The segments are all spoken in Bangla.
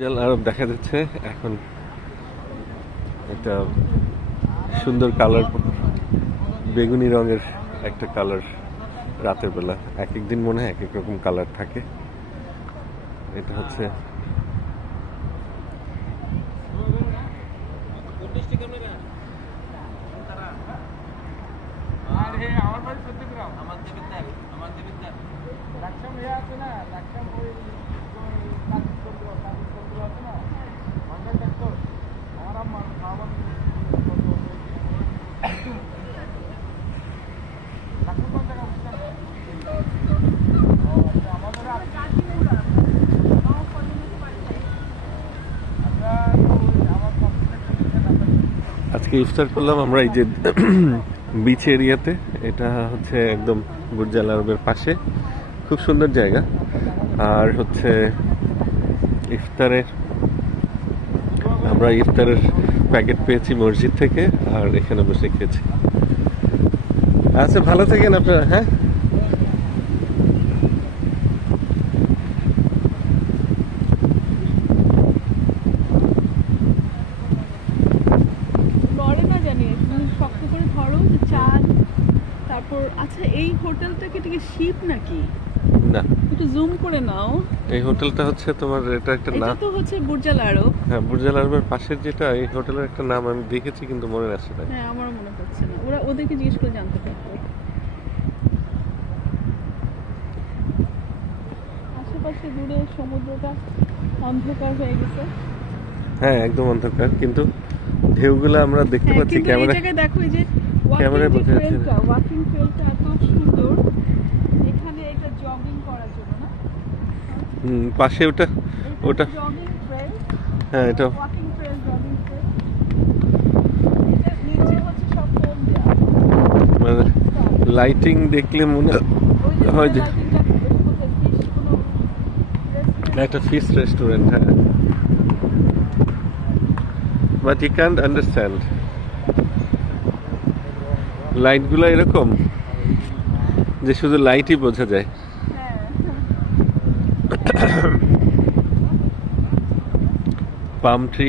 জল আরব দেখা যাচ্ছে এখন একটা সুন্দর কালার, বেগুনি রঙের একটা কালার। রাতের বেলা এক এক দিন মনে হয় এক এক রকম কালার থাকে। এটা হচ্ছে আজকে ইফতার করলাম আমরা এই যে বিচ এরিয়াতে। এটা হচ্ছে একদম বুর্জ আল আরবের পাশে, খুব সুন্দর জায়গা। আর হচ্ছে আমরা ইফতারের প্যাকেট পেয়েছি মসজিদ থেকে, আর এখানে বসে খেয়েছি। আচ্ছা, ভালো থাকেন আপনারা। হ্যাঁ, আচ্ছা, এই হোটেলটা কি শিপ নাকি? না, একটু জুম করে নাও। এই হোটেলটা হচ্ছে তোমার, এটা একটা নাম। এটা তো হচ্ছে বুর্জ আল আরব। হ্যাঁ, বুর্জ আল আরবের পাশের যেটা, এই হোটেলের একটা নাম আমি দেখেছি কিন্তু মনে আসছে না। হ্যাঁ, আমারও মনে পড়ছে না। ওদেরকে জিজ্ঞেস করে জানতে পারবো। আশেপাশে দূরে সমুদ্রটা অন্ধকার হয়ে গেছে। হ্যাঁ, একদম অন্ধকার, কিন্তু ঢেউগুলো আমরা দেখতে পাচ্ছি। ক্যামেরা এই জায়গায় দেখো, এই যে ক্যামেরায় বোঝা যাচ্ছে না। ওয়াকিং ট্রেলটা এত সুন্দর। এখানে এটা জগিং করার জন্য না? পাশে ওটা জগিং ট্রেল। হ্যাঁ, এটা ওয়াকিং ট্রেল, জগিং ট্রেল। এটা নিচে হচ্ছে সব ফোম দেয়া। মানে লাইটিং দেখলে মনে হয় যে একটা ফিশ রেস্টুরেন্ট। হ্যাঁ, বাট ইউ ক্যান্ট আন্ডারস্ট্যান্ড। লাইটগুলো এরকম যে শুধু লাইটই বোঝা যায়। পাম ট্রি,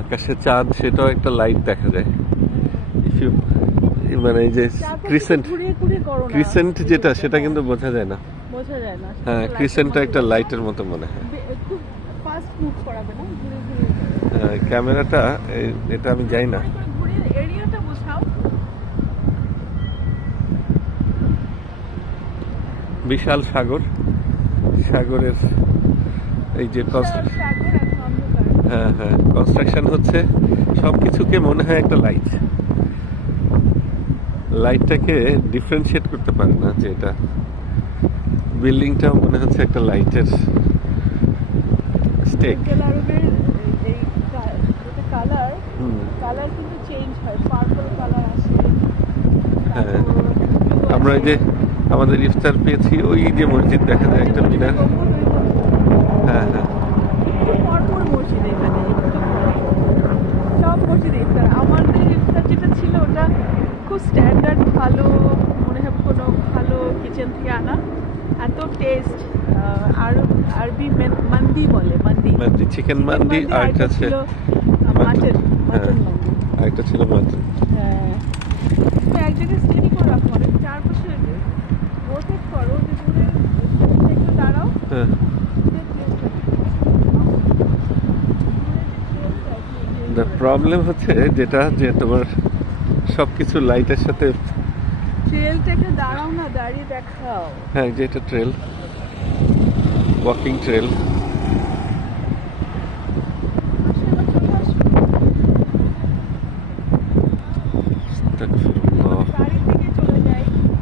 আকাশে চাঁদ, সেটাও একটা লাইট দেখা যায়। মানে এই যে ক্রিসেন্ট যেটা, সেটা কিন্তু বোঝা যায় না। হ্যাঁ, ক্রিসেন্টটা একটা লাইটের মতো মনে হয়। হ্যাঁ, ক্যামেরাটা এটা আমি যাই না। বিশাল সাগর, সাগরের এই যে হ্যাঁ হ্যাঁ কনস্ট্রাকশন হচ্ছে, সবকিছুকে মনে হয় একটা লাইটটাকে ডিফারেন্সিয়েট করতে পারে না, যে এটা বিল্ডিংটাও মনে হচ্ছে একটা লাইটের স্টেক। হ্যাঁ, আমরা এই যে আমাদের ইফতার পেয়েছি, ওই যে মসজিদ দেখা যায়, একটা মিনার। হ্যাঁ হ্যাঁ, আমাদের ইফতার যেটা ছিল ওটা খুব স্ট্যান্ডার্ড, ভালো মনে হয়, কোনো ভালো কিচেন থেকে আনা, এত টেস্ট। আরবি মান্দি বলে, মান্দি চিকেন মান্দি, আর একটা ছিল মাটন মান্দি, আর একটা ছিল মাটন। হ্যাঁ, এক জায়গায় স্টেডি করে রাখো, মানে চারপাশে রোটেট করো, যে দূরে একটু দাঁড়াও। হ্যাঁ, দ্য প্রবলেম হচ্ছে যেটা, যে তোমার সবকিছু লাইটের সাথে। ট্রেলটাকে দাঁড়াও না, দাঁড়িয়ে দেখাও। হ্যাঁ, যে এটা ট্রেল, ওয়াকিং ট্রেল।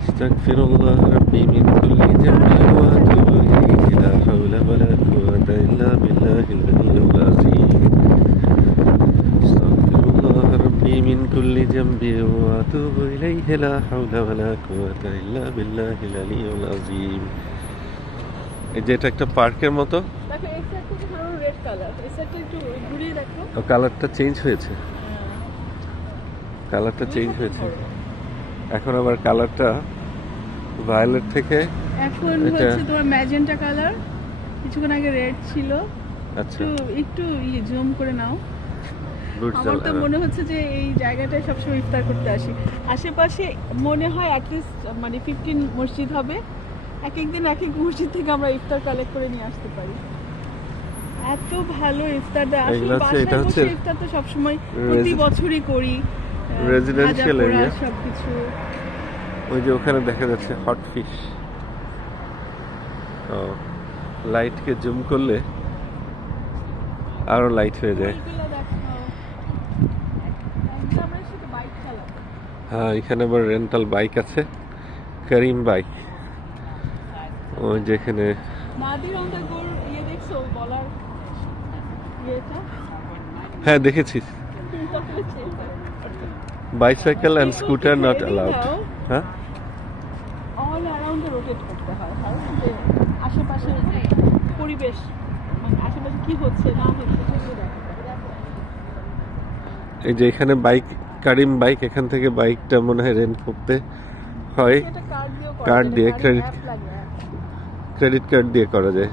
আস্তাগফিরুল্লাহ রাব্বি মিন কুল্লি যামবি ওয়া আতুবু ইলাইহি, লা হাওলা ওয়া লা কুওয়াতা ইল্লা বিল্লাহিল আলিয়্যিল আযীম। আস্তাগফিরুল্লাহ রাব্বি মিন কুল্লি যামবি ওয়া আতুবু ইলাইহি, লা হাওলা ওয়া লা কুওয়াতা ইল্লা বিল্লাহিল আলিয়্যিল আযীম। এই যে এটা একটা পার্কের মতো। দেখো, এই সাইড থেকে ধরো রেড কালার, এই সাইডটা একটু ঘুরিয়ে দেখো। ও, কালারটা চেঞ্জ হয়েছে, কালারটা চেঞ্জ হয়েছে। এখন আবার কালারটা ভায়োলেট থেকে এখন হচ্ছে তোমার ম্যাজেন্টা কালার, কিছুক্ষণ আগে রেড ছিল। আচ্ছা, একটু একটু জুম করে নাও। Brutal আমার তো Arab। মনে হচ্ছে যে এই জায়গাটায় সবসময় ইফতার করতে আসি। আশেপাশে মনে হয় অ্যাটলিস্ট মানে 15 মসজিদ হবে। এক একদিন এক এক মসজিদ থেকে আমরা ইফতার কালেক্ট করে নিয়ে আসতে পারি। এত ভালো ইফতার দেয়। আসলে এগুলো হচ্ছে- বাসায় এটা হচ্ছে বসে ইফতার তো সবসময় প্রতি বছরই করি। Residential area। সবকিছু। ওই যে ওখানে দেখা যাচ্ছে হট ফিশ। লাইটকে জুম করলে আরো লাইট হয়ে যায়। ফুলগুলো দেখাও। একদম আমরা শুধু বাইক চালাবো। হ্যাঁ, এখানে আবার রেন্টাল বাইক আছে, করিম বাইক। ওই যেখানে নাদির অন দ্য গোর দেখছো বলার ইয়েটা? হ্যাঁ দেখেছি, bicycle and scooter not allowed. হ্যাঁ, অল অ্যারাউন্ড রোটেট করতে হয়, যে আশেপাশে পরিবেশ মানে আশেপাশে কি হচ্ছে না হচ্ছে সেগুলো দেখতে হয়। এই যে এখানে বাইক, কারিম বাইক, এখান থেকে বাইকটা মনে হয় রেন্ট করতে হয়। এটা কার্ড দিয়েও করা কার্ড যায়, দিয়ে, গাড়ির ক্রেডিট app লাগে, app। ক্রেডিট কার্ড দিয়ে করা যায়।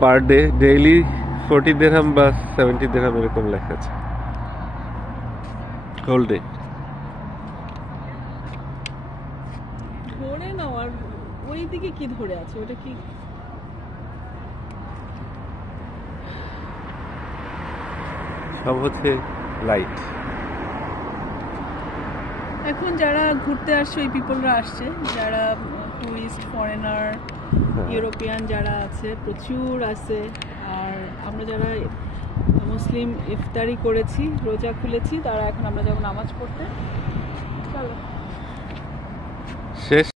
পার ডে ডেইলি 40 দিরহাম বা 70 দিরহাম এরকম লেখা আছে, হোল ডে। ধরে নাও। আর ওই দিকে কি ধরে আছে ওটা কি? সব হচ্ছে লাইট। এখন যারা ঘুরতে আসছে ওই পিপলরা আসছে, যারা টুরিস্ট ফরেনার ইউরোপিয়ান যারা আছে প্রচুর আছে। আর আমরা যারা মুসলিম ইফতারি করেছি, রোজা খুলেছি, তারা এখন আমরা যাবো নামাজ পড়তে। চলো। শেষ।